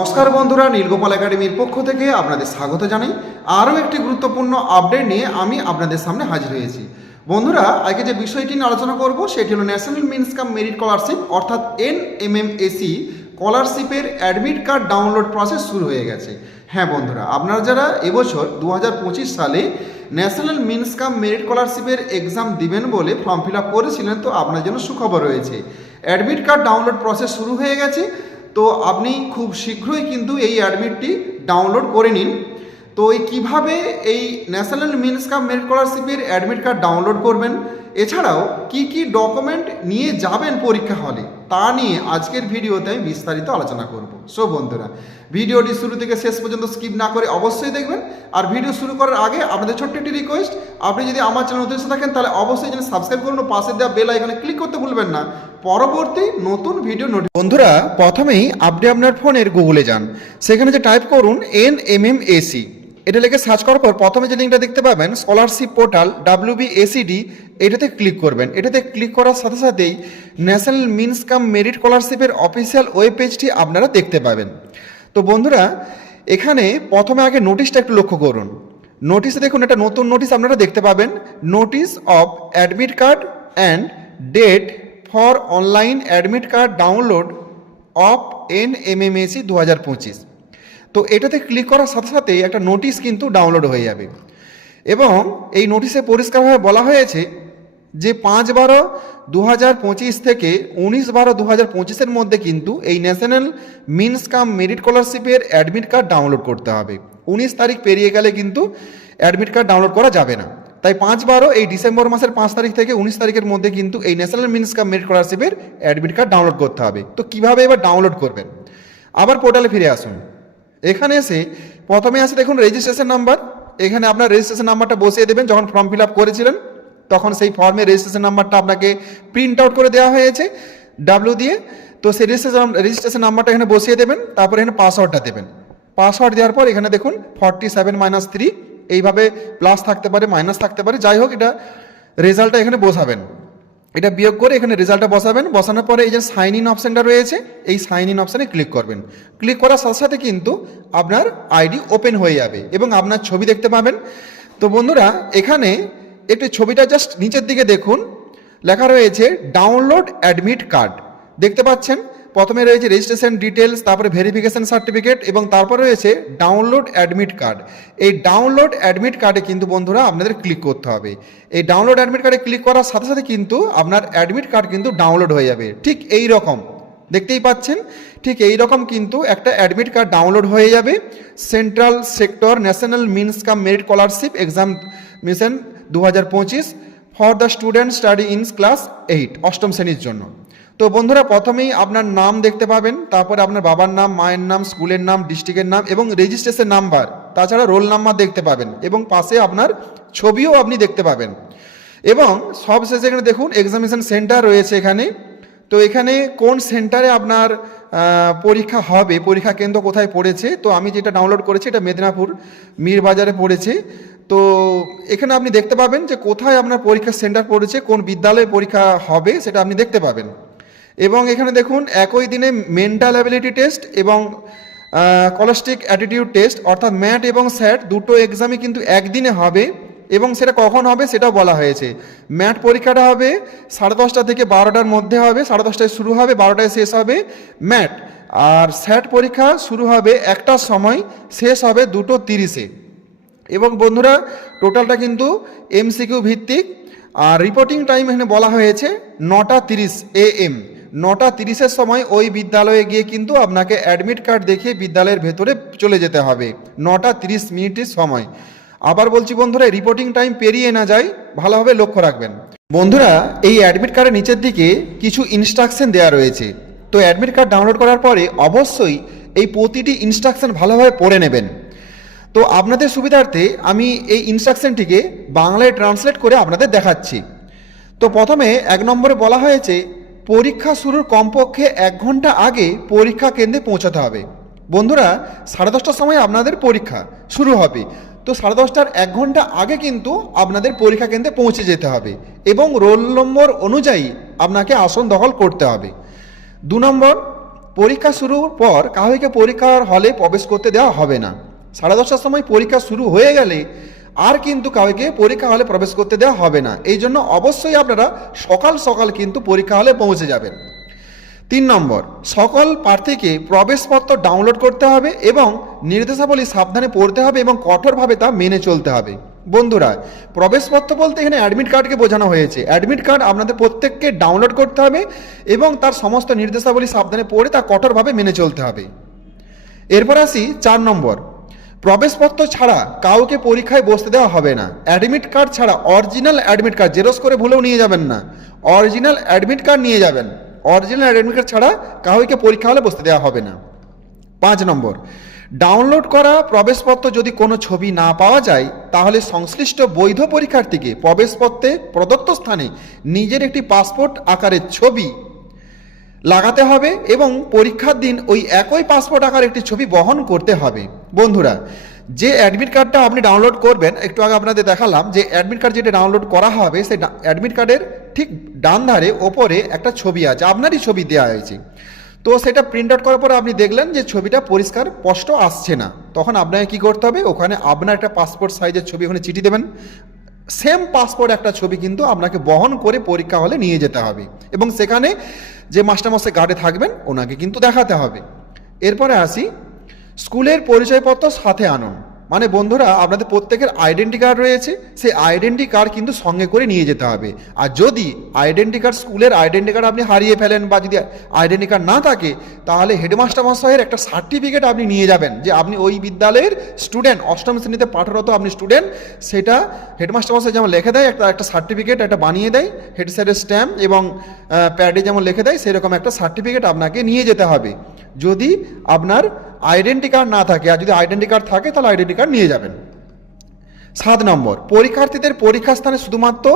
নমস্কার বন্ধুরা, নীলগোপাল একাডেমির পক্ষ থেকে আপনাদের স্বাগত জানাই। আরও একটি গুরুত্বপূর্ণ আপডেট নিয়ে আমি আপনাদের সামনে হাজির হয়েছি। বন্ধুরা, আজকে যে বিষয়টি নিয়ে আলোচনা করব, সেটি হলো national means cum merit scholarship অর্থাৎ N M M S E স্কলারশিপের অ্যাডমিট কার্ড ডাউনলোড প্রসেস শুরু হয়ে গেছে। হ্যাঁ বন্ধুরা, আপনারা যারা এবছর দু হাজার পঁচিশ সালে ন্যাশনাল মিনস কাম মেরিট স্কলারশিপের এক্সাম দিবেন বলে ফর্ম ফিল আপ করেছিলেন, তো আপনার জন্য সুখবর রয়েছে। অ্যাডমিট কার্ড ডাউনলোড প্রসেস শুরু হয়ে গেছে তো আপনি খুব শীঘ্রই কিন্তু এই অ্যাডমিটটি ডাউনলোড করে নিন। তো এই কীভাবে এই ন্যাশনাল মিনস কাপ মেরিট স্কলারশিপের অ্যাডমিট কার্ড ডাউনলোড করবেন? এছাড়াও কি কি ডকুমেন্ট নিয়ে যাবেন পরীক্ষা হলে তা নিয়ে আজকের ভিডিওতে আমি বিস্তারিত আলোচনা করব। সো বন্ধুরা, ভিডিওটি শুরু থেকে শেষ পর্যন্ত স্কিপ না করে অবশ্যই দেখবেন। আর ভিডিও শুরু করার আগে আপনাদের ছোট্ট একটি রিকোয়েস্ট আপনি যদি আমার চ্যানেল নতুন থাকেন, তাহলে অবশ্যই যেন সাবস্ক্রাইব করুন পাশে দেওয়া বেল আইকনে ক্লিক করতে ভুলবেন না। পরবর্তী নতুন ভিডিও নোটি বন্ধুরা, প্রথমেই আপনি আপনার ফোনের গুগলে যান। সেখানে যে টাইপ করুন এন এম এম এসি এটা লিখে সার্চ করার পর প্রথমে যে লিঙ্কটা দেখতে পাবেন স্কলারশিপ পোর্টাল ডাব্লিউবিএসিডি এটাতে ক্লিক করবেন। এটাতে ক্লিক করার সাথে সাথেই ন্যাশনাল মিনস কাম মেরিট স্কলারশিপের অফিসিয়াল ওয়েব পেজটি আপনারা দেখতে পাবেন। তো বন্ধুরা, এখানে প্রথমে আগে নোটিশটা একটু লক্ষ্য করুন। নোটিশে দেখুন, একটা নতুন নোটিশ আপনারা দেখতে পাবেন। Notice of admit card and date for online admit card download of N M M S E দু হাজার পঁচিশ তো এটাতে ক্লিক করার সাথে সাথে একটা নোটিশ কিন্তু ডাউনলোড হয়ে যাবে। এবং এই নোটিশে পরিষ্কারভাবে বলা হয়েছে যে পাঁচ বারো দু হাজার পঁচিশ থেকে উনিশ বারো দু হাজার পঁচিশের মধ্যে কিন্তু এই ন্যাশনাল মিনস কাম মেরিট স্কলারশিপের অ্যাডমিট কার্ড ডাউনলোড করতে হবে। উনিশ তারিখ পেরিয়ে গেলে কিন্তু অ্যাডমিট কার্ড ডাউনলোড করা যাবে না। তাই পাঁচ বারো এই ডিসেম্বর মাসের পাঁচ তারিখ থেকে উনিশ তারিখের মধ্যে কিন্তু এই ন্যাশনাল মিনস কাম মেরিট স্কলারশিপের অ্যাডমিট কার্ড ডাউনলোড করতে হবে। তো কীভাবে এবার ডাউনলোড করবেন? আবার পোর্টালে ফিরে আসুন। এখানে এসে প্রথমে আসে দেখুন রেজিস্ট্রেশন নাম্বার এখানে আপনার রেজিস্ট্রেশন নাম্বারটা বসিয়ে দেবেন, যখন ফর্ম ফিল আপ করেছিলেন, তখন সেই ফর্মে রেজিস্ট্রেশন নাম্বারটা আপনাকে প্রিন্ট আউট করে দেওয়া হয়েছে ডাব্লিউ দিয়ে। তো সেই রেজিস্ট্রেশন রেজিস্ট্রেশন নাম্বারটা এখানে বসিয়ে দেবেন, তারপর এখানে পাসওয়ার্ডটা দেবেন। পাসওয়ার্ড দেওয়ার পর এখানে দেখুন ফর্টি সেভেন মাইনাস থ্রি এইভাবে প্লাস থাকতে পারে মাইনাস থাকতে পারে। যাই হোক, এটা রেজাল্টটা এখানে বসাবেন। এটা বিয়োগ করে এখানে রেজাল্টটা বসাবেন। বসানোর পরে এই যে সাইন ইন অপশানটা রয়েছে, এই সাইন ইন অপশানে ক্লিক করবেন। ক্লিক করার সাথে সাথে কিন্তু আপনার আইডি ওপেন হয়ে যাবে এবং আপনার ছবি দেখতে পাবেন। তো বন্ধুরা, এখানে একটি ছবিটা জাস্ট নিচের দিকে দেখুন। লেখা রয়েছে ডাউনলোড অ্যাডমিট কার্ড দেখতে পাচ্ছেন? প্রথমে রয়েছে রেজিস্ট্রেশন ডিটেলস তারপরে ভেরিফিকেশন সার্টিফিকেট এবং তারপর রয়েছে ডাউনলোড অ্যাডমিট কার্ড এই ডাউনলোড অ্যাডমিট কার্ডে কিন্তু বন্ধুরা আপনাদের ক্লিক করতে হবে। এই ডাউনলোড অ্যাডমিট কার্ডে ক্লিক করার সাথে সাথে কিন্তু আপনার অ্যাডমিট কার্ড কিন্তু ডাউনলোড হয়ে যাবে। ঠিক এই রকম। দেখতেই পাচ্ছেন? ঠিক এই রকম কিন্তু একটা অ্যাডমিট কার্ড ডাউনলোড হয়ে যাবে। Central sector national means cum merit scholarship exam mission দু হাজার পঁচিশ for the student study in class eight অষ্টম শ্রেণির জন্য। তো বন্ধুরা প্রথমেই আপনার নাম দেখতে পাবেন, তারপরে আপনার বাবার নাম, মায়ের নাম, স্কুলের নাম, ডিস্ট্রিক্টের নাম এবং রেজিস্ট্রেশন নাম্বার, তাছাড়া রোল নাম্বার দেখতে পাবেন এবং পাশে আপনার ছবিও আপনি দেখতে পাবেন। এবং সবশেষে এখানে দেখুন এক্সামিনেশন সেন্টার রয়েছে এখানে। তো এখানে কোন সেন্টারে আপনার পরীক্ষা হবে, পরীক্ষা কেন্দ্র কোথায় পড়েছে? তো আমি যেটা ডাউনলোড করেছি এটা মেদিনীপুর, মীরবাজারে পড়েছে। তো এখানে আপনি দেখতে পাবেন যে কোথায় আপনার পরীক্ষা সেন্টার পড়েছে, কোন বিদ্যালয়ে পরীক্ষা হবে, সেটা আপনি দেখতে পাবেন। এবং এখানে দেখুন, একই দিনে মেন্টাল অ্যাবিলিটি টেস্ট এবং কলস্টিক অ্যাটিটিউড টেস্ট অর্থাৎ ম্যাট এবং স্যাট দুটো এক্সামই কিন্তু একদিনে হবে এবং সেটা কখন হবে সেটাও বলা হয়েছে। ম্যাট পরীক্ষাটা হবে সাড়ে দশটা থেকে বারোটার মধ্যে হবে, সাড়ে দশটায় শুরু হবে, বারোটায় শেষ হবে ম্যাট। আর স্যাট পরীক্ষা শুরু হবে একটার সময়, শেষ হবে দুটো তিরিশে। এবং বন্ধুরা, টোটালটা কিন্তু এমসিকিউ ভিত্তিক। আর রিপোর্টিং টাইম এখানে বলা হয়েছে নটা তিরিশ এ এম নটা তিরিশের সময় ওই বিদ্যালয়ে গিয়ে কিন্তু আপনাকে অ্যাডমিট কার্ড দেখিয়ে বিদ্যালয়ের ভেতরে চলে যেতে হবে। নটা তিরিশ মিনিটের সময়। আবার বলছি বন্ধুরা রিপোর্টিং টাইম পেরিয়ে না যায়, ভালোভাবে লক্ষ্য রাখবেন। বন্ধুরা, এই অ্যাডমিট কার্ডের নিচের দিকে কিছু ইনস্ট্রাকশন দেওয়া রয়েছে। তো অ্যাডমিট কার্ড ডাউনলোড করার পরে অবশ্যই এই প্রতিটি ইনস্ট্রাকশন ভালোভাবে পড়ে নেবেন। তো আপনাদের সুবিধার্থে আমি এই ইনস্ট্রাকশনটিকে বাংলায় ট্রান্সলেট করে আপনাদের দেখাচ্ছি। তো প্রথমে এক নম্বরে বলা হয়েছে পরীক্ষা শুরুর কমপক্ষে এক ঘণ্টা আগে পরীক্ষা কেন্দ্রে পৌঁছাতে হবে। বন্ধুরা, সাড়ে দশটার সময় আপনাদের পরীক্ষা শুরু হবে। তো সাড়ে দশটার এক ঘণ্টা আগে কিন্তু আপনাদের পরীক্ষা কেন্দ্রে পৌঁছে যেতে হবে এবং রোল নম্বর অনুযায়ী আপনাকে আসন দখল করতে হবে। দু নম্বর, পরীক্ষা শুরুর পর কাউকে পরীক্ষার হলে প্রবেশ করতে দেওয়া হবে না। সাড়ে দশটার সময় পরীক্ষা শুরু হয়ে গেলে আর কিন্তু কাউকে পরীক্ষা হলে প্রবেশ করতে দেওয়া হবে না। এই জন্য অবশ্যই আপনারা সকাল সকাল কিন্তু পরীক্ষা হলে পৌঁছে যাবেন। তিন নম্বর, সকল প্রার্থীকে প্রবেশপত্র ডাউনলোড করতে হবে এবং নির্দেশাবলী সাবধানে পড়তে হবে এবং কঠোরভাবে তা মেনে চলতে হবে। বন্ধুরা, প্রবেশপত্র বলতে এখানে অ্যাডমিট কার্ডকে বোঝানো হয়েছে। অ্যাডমিট কার্ড আপনাদের প্রত্যেককে ডাউনলোড করতে হবে এবং তার সমস্ত নির্দেশাবলী সাবধানে পড়ে তা কঠোরভাবে মেনে চলতে হবে। এরপর আসি চার নম্বর প্রবেশপত্র ছাড়া কাউকে পরীক্ষায় বসতে দেওয়া হবে না। অ্যাডমিট কার্ড ছাড়া অরিজিনাল অ্যাডমিট কার্ড জেরক্স করে ভুলেও নিয়ে যাবেন না। অরিজিনাল অ্যাডমিট কার্ড নিয়ে যাবেন। অরিজিনাল অ্যাডমিট কার্ড ছাড়া কাউকে পরীক্ষা হলে বসতে দেওয়া হবে না। পাঁচ নম্বর, ডাউনলোড করা প্রবেশপত্র যদি কোনো ছবি না পাওয়া যায়, তাহলে সংশ্লিষ্ট বৈধ পরীক্ষার্থীকে প্রবেশপত্রে প্রদত্ত স্থানে নিজের একটি পাসপোর্ট আকারের ছবি লাগাতে হবে এবং পরীক্ষার দিন ওই একই পাসপোর্ট আকার একটি ছবি বহন করতে হবে। বন্ধুরা, যে অ্যাডমিট কার্ডটা আপনি ডাউনলোড করবেন, একটু আগে আপনাদের দেখালাম যে অ্যাডমিট কার্ড যেটা ডাউনলোড করা হবে, সেই অ্যাডমিট কার্ডের ঠিক ডান ধারে ওপরে একটা ছবি আছে, আপনারই ছবি দেওয়া হয়েছে। তো সেটা প্রিন্ট আউট করার পরে আপনি দেখলেন যে ছবিটা পরিষ্কার স্পষ্ট আসছে না। তখন আপনাকে কি করতে হবে? ওখানে আপনার একটা পাসপোর্ট সাইজের ছবি ওখানে চিঠি দেবেন। সেম পাসপোর্ট একটা ছবি কিন্তু আপনাকে বহন করে পরীক্ষা হলে নিয়ে যেতে হবে। এবং সেখানে যে মাস্টারমশাই গার্ডে থাকবেন, ওনাকে কিন্তু দেখাতে হবে। এরপরে আসি, স্কুলের পরিচয়পত্র সাথে আনুন। মানে বন্ধুরা, আপনাদের প্রত্যেকের আইডেন্টি কার্ড রয়েছে, সেই আইডেন্টি কার্ড কিন্তু সঙ্গে করে নিয়ে যেতে হবে। আর যদি আইডেন্টি কার্ড স্কুলের আইডেন্টি কার্ড আপনি হারিয়ে ফেলেন বা যদি আইডেন্টি কার্ড না থাকে, তাহলে হেডমাস্টার মশাইয়ের একটা সার্টিফিকেট আপনি নিয়ে যাবেন যে আপনি ওই বিদ্যালয়ের স্টুডেন্ট অষ্টম শ্রেণীতে পাঠরত আপনি স্টুডেন্ট সেটা হেডমাস্টার মশাই যেমন লিখে দেয়, একটা একটা সার্টিফিকেট একটা বানিয়ে দেয় হেড স্যারের স্ট্যাম্প এবং প্যাডে যেমন লিখে দেয়, সেরকম একটা সার্টিফিকেট আপনাকে নিয়ে যেতে হবে। যদি আপনার আইডেন্টি কার্ড না থাকে, আর যদি আইডেন্টি কার্ড থাকে, তাহলে আইডেন্টি কার্ড নিয়ে যাবেন। সাত নম্বর, পরীক্ষার্থীদের পরীক্ষা স্থানে শুধুমাত্র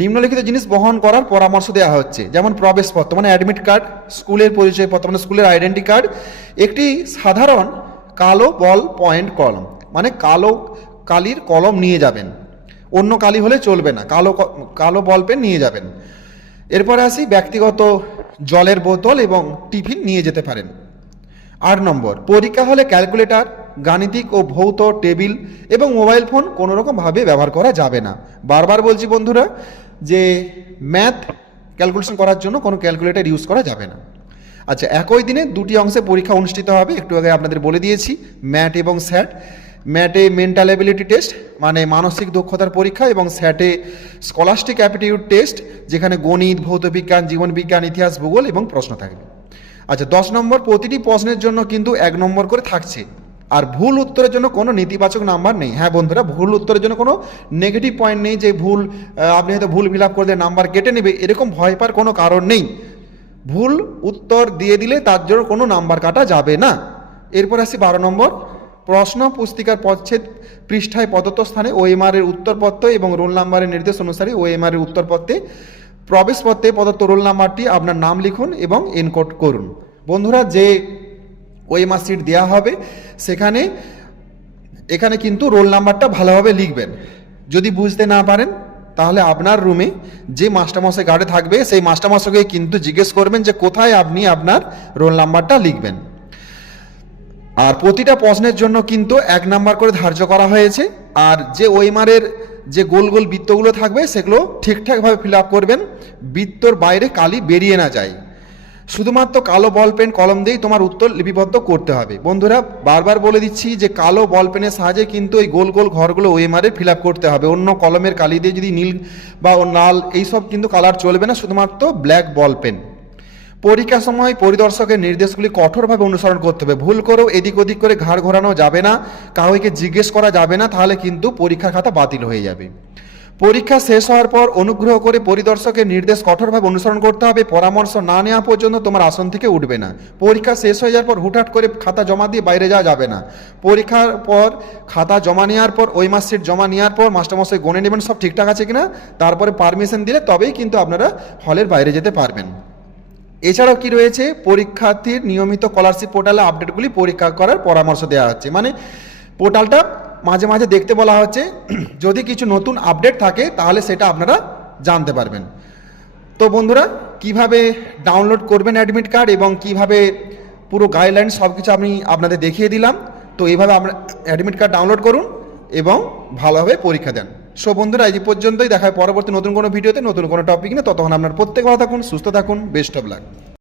নিম্নলিখিত জিনিস বহন করার পরামর্শ দেওয়া হচ্ছে, যেমন প্রবেশপত্র মানে অ্যাডমিট কার্ড স্কুলের পরিচয়পত্র মানে স্কুলের আইডেন্টি কার্ড একটি সাধারণ কালো বল পয়েন্ট কলম মানে কালো কালির কলম নিয়ে যাবেন। অন্য কালি হলে চলবে না, কালো কালো বল পেন নিয়ে যাবেন। এরপরে আসি, ব্যক্তিগত জলের বোতল এবং টিফিন নিয়ে যেতে পারেন। আট নম্বর, পরীক্ষা হলে ক্যালকুলেটর গাণিতিক ও ভৌত টেবিল এবং মোবাইল ফোন কোনো রকমভাবে ব্যবহার করা যাবে না। বারবার বলছি বন্ধুরা যে ম্যাথ ক্যালকুলেশন করার জন্য কোনো ক্যালকুলেটর ইউজ করা যাবে না। আচ্ছা একই দিনে দুটি অংশে পরীক্ষা অনুষ্ঠিত হবে। একটু আগে আপনাদের বলে দিয়েছি ম্যাট এবং স্যাট। ম্যাটে মেন্টাল অ্যাবিলিটি টেস্ট মানে মানসিক দক্ষতার পরীক্ষা এবং স্যাটে স্কলাস্টিক অ্যাপিটিউড টেস্ট যেখানে গণিত, ভৌতবিজ্ঞান, জীবনবিজ্ঞান, ইতিহাস, ভূগোল এবং প্রশ্ন থাকবে। আচ্ছা দশ নম্বর প্রতিটি প্রশ্নের জন্য কিন্তু এক নম্বর করে থাকছে। আর ভুল উত্তরের জন্য কোনো নেতিবাচক নাম্বার নেই। হ্যাঁ বন্ধুরা, ভুল উত্তরের জন্য কোনো নেগেটিভ পয়েন্ট নেই যে ভুল আপনি হয়তো ভুল ফিল আপ করলে নাম্বার কেটে নেবে, এরকম ভয় পাওয়ার কোনো কারণ নেই। ভুল উত্তর দিয়ে দিলে তার জন্য কোনো নাম্বার কাটা যাবে না। এরপর আসি বারো নম্বর। প্রশ্ন পুস্তিকার পচ্ছেদ পৃষ্ঠায় প্রদত্ত স্থানে ওএমআর এর উত্তরপত্র এবং রোল নাম্বারের নির্দেশ অনুসারে ওএমআর এর উত্তরপত্রে প্রবেশপত্রে প্রদত্ত রোল নাম্বারটি আপনার নাম লিখুন এবং এনকোড করুন। বন্ধুরা, যে ওএমআর দেওয়া হবে। সেখানে, এখানে কিন্তু রোল নাম্বারটা ভালোভাবে লিখবেন। যদি বুঝতে না পারেন, তাহলে আপনার রুমে যে মাস্টারমশাই গার্ডে থাকবে, সেই মাস্টারমশাইকে কিন্তু জিজ্ঞেস করবেন যে কোথায় আপনি আপনার রোল নাম্বারটা লিখবেন। আর প্রতিটা প্রশ্নের জন্য কিন্তু এক নাম্বার করে ধার্য করা হয়েছে। আর যে ওইমারের যে গোল গোল বৃত্তগুলো থাকবে, সেগুলো ঠিকঠাকভাবে ফিল আপ করবেন। বৃত্তর বাইরে কালি বেরিয়ে না যায়। শুধুমাত্র কালো বল পেন কলম দিয়েই তোমার উত্তর লিপিবদ্ধ করতে হবে। বন্ধুরা, বারবার বলে দিচ্ছি যে কালো বল পেনের সাহায্যে কিন্তু ওই গোল গোল ঘরগুলো ওএমআরে ফিল আপ করতে হবে। অন্য কলমের কালি দিয়ে যদি নীল বা লাল এইসব কিন্তু কালার চলবে না, শুধুমাত্র ব্ল্যাক বল পেন পরীক্ষার সময় পরিদর্শকের নির্দেশগুলি কঠোরভাবে অনুসরণ করতে হবে। ভুল করেও এদিক ওদিক করে ঘাড় ঘোরানো যাবে না, কাউকে জিজ্ঞেস করা যাবে না, তাহলে কিন্তু পরীক্ষার খাতা বাতিল হয়ে যাবে। পরীক্ষা শেষ হওয়ার পর অনুগ্রহ করে পরিদর্শকের নির্দেশ কঠোরভাবে অনুসরণ করতে হবে। পরামর্শ না নেওয়া পর্যন্ত তোমার আসন থেকে উঠবে না। পরীক্ষা শেষ হয়ে যাওয়ার পর হুটহাট করে খাতা জমা দিয়ে বাইরে যাওয়া যাবে না। পরীক্ষার পর খাতা জমা নেওয়ার পর, ওই সিট জমা নেওয়ার পর মাস্টারমশাই গণে নেবেন সব ঠিকঠাক আছে কিনা? তারপরে পারমিশন দিলে তবেই কিন্তু আপনারা হলের বাইরে যেতে পারবেন। এছাড়াও কি রয়েছে? পরীক্ষার্থীর নিয়মিত স্কলারশিপ পোর্টালে আপডেটগুলি পরীক্ষা করার পরামর্শ দেওয়া হচ্ছে। মানে পোর্টালটা মাঝে মাঝে দেখতে বলা হচ্ছে, যদি কিছু নতুন আপডেট থাকে, তাহলে সেটা আপনারা জানতে পারবেন। তো বন্ধুরা, কীভাবে ডাউনলোড করবেন অ্যাডমিট কার্ড এবং কীভাবে পুরো গাইডলাইন সব কিছু আমি আপনাদের দেখিয়ে দিলাম, তো এইভাবে আপনার অ্যাডমিট কার্ড ডাউনলোড করুন এবং ভালোভাবে পরীক্ষা দেন। সো বন্ধুরা, এই পর্যন্তই, দেখা হয় পরবর্তী নতুন কোনো ভিডিওতে, নতুন কোনো টপিক নিয়ে। ততক্ষণ আপনার প্রত্যেক ভালো থাকুন, সুস্থ থাকুন বেস্ট অফ লাক